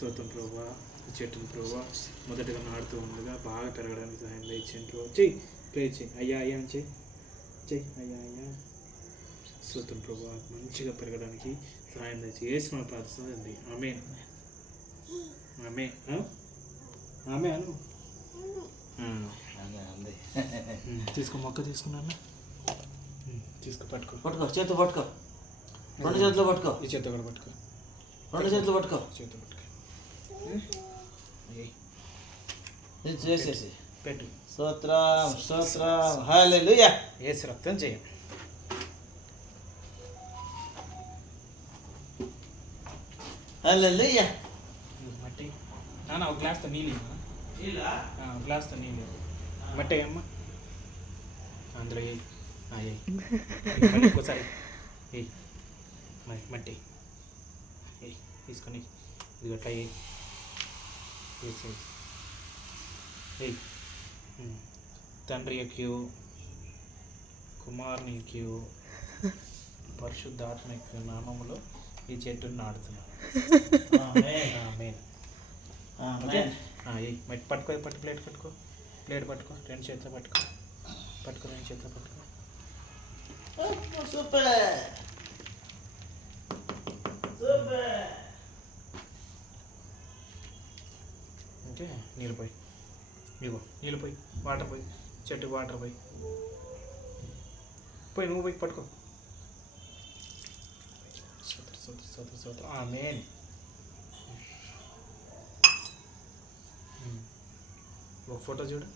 స్తోత్రం ప్రభువా. ఈ చెట్టును ప్రభువా మొదటగా నాడుతూ ఉండగా బాగా పెరగడానికి సహాయం దయచేయండి ప్రభు. చెయ్యి ప్రే చేయి. అయ్యా అయ్యా అని చెయ్యి అయ్యా అయ్యా. స్తోత్రం ప్రభువా మంచిగా పెరగడానికి సహాయం దయచేయి. ఏసు మన ప్రార్థిస్తుంది. ఆమేన్ ఆమేన్ ఆమె అను. తీసుకో మొక్క తీసుకున్నాను. తీసుకో పట్టుకో పట్టుకో చేతితో పట్టుకో. రెండు చేతులు పట్టుకో. ఈ చేతితో కూడా పట్టుకో. రెండు చేతులు పట్టుకో. చేతితో పట్టుకో. ఇది చేసేసి పెట్టు. స్తోత్రం స్తోత్రం హల్లెలూయా. యేసు రక్తం చేయ. హల్లెలూయా. మట్టి నాన్న ఒక గ్లాస్తో నీళ్ళు గ్లాస్తో నీళ్ళు మట్టి అమ్మ అందులో వేయి ఇంకోసారి వేయి మట్టి వేయి తీసుకొని ఇది గట్లా వేసి వేయి. తండ్రి క్యూ కుమారుని క్యూ పరిశుద్ధాత్మ నామములో ఈ చెట్టును నాడుతున్నాను. మట్టి పట్టుకో. ప్లేట్ పట్టుకో. రెండు చేతిలో పట్టుకో. రెండు చేతిలో పట్టుకో. Super super. ఓకే నీళ్ళు పోయి. ఇగో నీళ్ళు పోయి. వాటర్ పోయి. చెట్టుకు వాటర్ పోయి. నువ్వు పోయి పట్టుకో. ఆమేన్. ఒక ఫోటో చూడు.